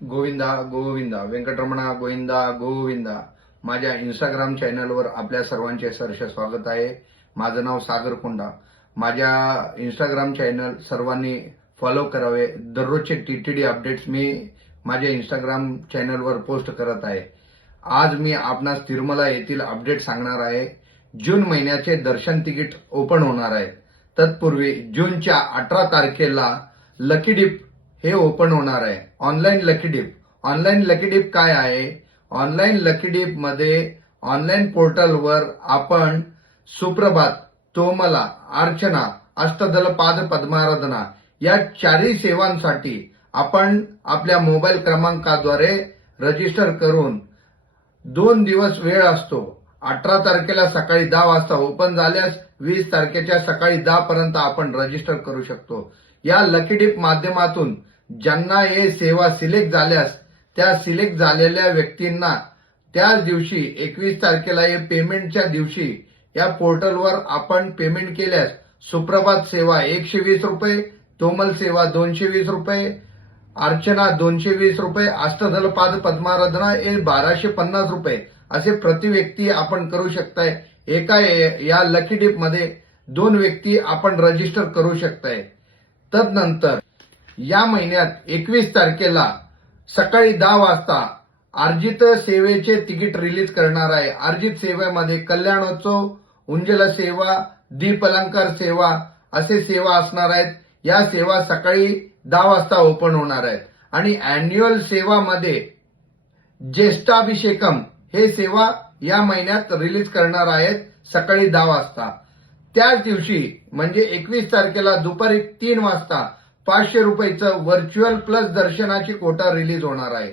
गोविंदा गोविंदा व्यंकटरमणा गोविंदा गोविंदा. माझ्या इंस्टाग्राम चॅनलवर आपल्या सर्वांचे सहर्ष स्वागत आहे. माझं नाव सागर कोंडा. माझ्या इंस्टाग्राम चॅनल सर्वांनी फॉलो करावे. दररोजचे टीटीडी अपडेट्स मी माझ्या इंस्टाग्राम चॅनलवर पोस्ट करत आहे. आज मी आपणास तिरुमला येथील अपडेट सांगणार आहे. जून महिन्याचे दर्शन तिकीट ओपन होणार आहे. तत्पूर्वी जूनच्या 18 तारखेला लकी डिप हे ओपन होणार आहे. Online lucky dip. Online lucky dip काय आहे? ऑनलाईन लकी डिप मध्ये ऑनलाईन पोर्टलवर आपण सुप्रभात, तोमला, अर्चना, अष्टदल पाद पद्माराधना या चारही सेवांसाठी आपण आपल्या मोबाईल क्रमांकाद्वारे रजिस्टर करून 2 दिवस वेळ असतो. 18 तारखेला सकाळी 10 वाजता ओपन झाल्यास 20 तारखेच्या सकाळी 10 पर्यंत आपण रजिस्टर करू शकतो. या लकी डिप माध्यमातून ज्यांना हे सेवा सिलेक्ट झाल्यास त्या सिलेक्ट झालेल्या व्यक्तींना त्याच दिवशी 21 तारखेला हे पेमेंटच्या दिवशी या पोर्टलवर आपण पेमेंट केल्यास सुप्रभात सेवा 120 रुपये, तोमल सेवा 220 रुपये, अर्चना 220 रुपये, अष्टदलपाद पद्माराधना हे 1250 रुपये असे प्रति व्यक्ती आपण करू शकताय. एका या लकी डिप मध्ये 2 व्यक्ती आपण रजिस्टर करू शकताय. तदनंतर या महिन्यात 21 तारखेला सकाळी 10 वाजता अर्जित सेवेचे तिकीट रिलीज करणार आहे. अर्जित सेवेमध्ये कल्याणोत्सव, उंजल सेवा, दीप अलंकार सेवा असे सेवा असणार आहेत. या सेवा सकाळी 10 वाजता ओपन होणार आहेत. आणि अॅन्युअल सेवामध्ये ज्येष्ठाभिषेकम हे सेवा या महिन्यात रिलीज करणार आहेत सकाळी 10 वाजता. त्याच दिवशी म्हणजे 21 तारखेला दुपारी 3 वाजता 500 रुपयाचं व्हर्च्युअल प्लस दर्शनाची कोटा रिलीज होणार आहे.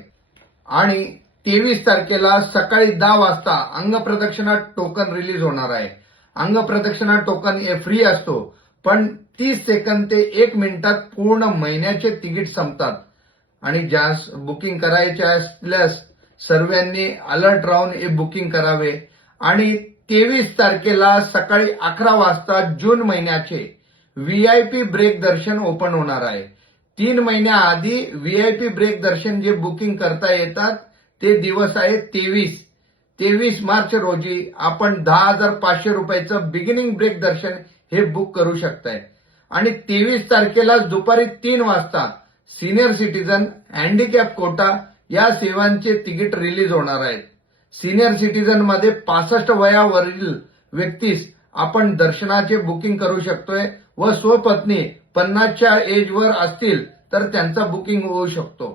आणि 23 तारखेला सकाळी 10 वाजता अंगप्रदक्षिणा टोकन रिलीज होणार आहे. अंगप्रदक्षिणा टोकन हे फ्री असतो, पण 30 सेकंद ते 1 मिनिटात पूर्ण महिन्याचे तिकीट संपतात. आणि ज्यास बुकिंग करायचे असल्यास सर्वांनी अलर्ट राहून हे बुकिंग करावे. आणि 23 तारखेला सकाळी 11 वाजता जून महिन्याचे व्हीआयपी ब्रेक दर्शन ओपन होणार आहे. 3 महिन्याआधी व्हीआयपी ब्रेक दर्शन जे बुकिंग करता येतात ते दिवस आहे 23 मार्च रोजी आपण 10,500 रुपयाचं बिगिनिंग ब्रेक दर्शन हे बुक करू शकताय. आणि 23 तारखेला दुपारी 3 वाजता सिनियर सिटीजन, हँडिकॅप कोटा या सेवांचे तिकीट रिलीज होणार आहेत. सिनियर सिटीजन मध्ये 65 वयावरील व्यक्तीस आपण दर्शनाचे बुकिंग करू शकतोय व स्वपत्नी 50च्या एजवर असतील तर त्यांचा बुकिंग होऊ शकतो.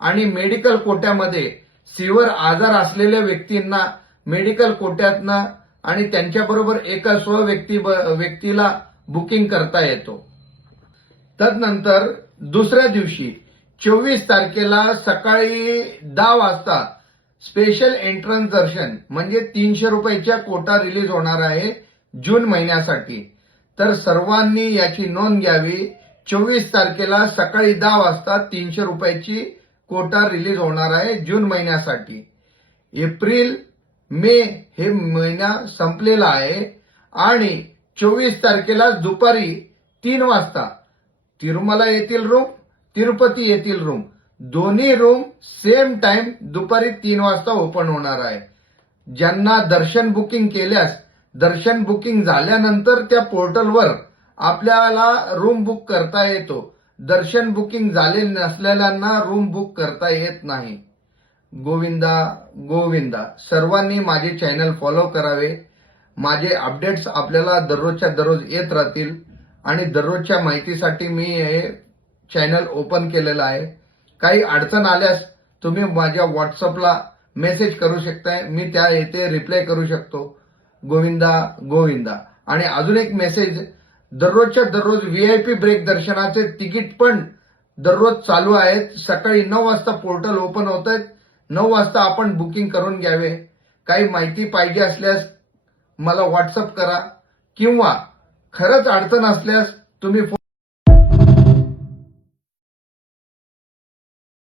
आणि मेडिकल कोट्यामध्ये सिव्हिअर आजार असलेल्या व्यक्तींना मेडिकल कोट्यातनं आणि त्यांच्याबरोबर एका व्यक्तीला बुकिंग करता येतो. तदनंतर दुसऱ्या दिवशी 24 तारखेला सकाळी 10 वाजता स्पेशल एंट्रन्स दर्शन म्हणजे 300 रुपयाच्या कोटा रिलीज होणार आहे जून महिन्यासाठी. तर सर्वांनी याची नोंद घ्यावी. 24 तारखेला सकाळी 10 वाजता 300 रुपयाची कोटा रिलीज होणार आहे जून महिन्यासाठी. एप्रिल मे हे महिना संपलेला आहे. आणि 24 तारखेला दुपारी 3 वाजता तिरुमला येथील रूम, तिरुपती येथील रूम दोन्ही रूम सेम टाइम दुपारी 3 वाजता ओपन होणार आहे. ज्यांना दर्शन बुकिंग केल्यास दर्शन बुकिंग झाल्यानंतर त्या पोर्टलवर आपल्याला रूम बुक करता येतो. दर्शन बुकिंग झाले नसलेल्यांना रूम बुक करता येत नाही. गोविंदा गोविंदा. सर्वांनी माझे चॅनल फॉलो करावे. माझे अपडेट्स आपल्याला दररोजच्या दररोज येत राहतील. आणि दररोजच्या माहितीसाठी मी हे चॅनल ओपन केलेलं आहे. काही अडचण आल्यास तुम्ही माझ्या व्हॉट्सअपला मेसेज करू शकताय. मी त्या येथे रिप्लाय करू शकतो. गोविंदा गोविंदा. आणि अजून एक मेसेज, दररोजच्या दररोज व्हीआयपी ब्रेक दर्शनाचे तिकीट पण दररोज चालू आहेत. सकाळी 9 वाजता पोर्टल ओपन होत आहेत. 9 वाजता आपण बुकिंग करून घ्यावे. काही माहिती पाहिजे असल्यास मला व्हॉट्सअप करा किंवा खरंच अडचण असल्यास तुम्ही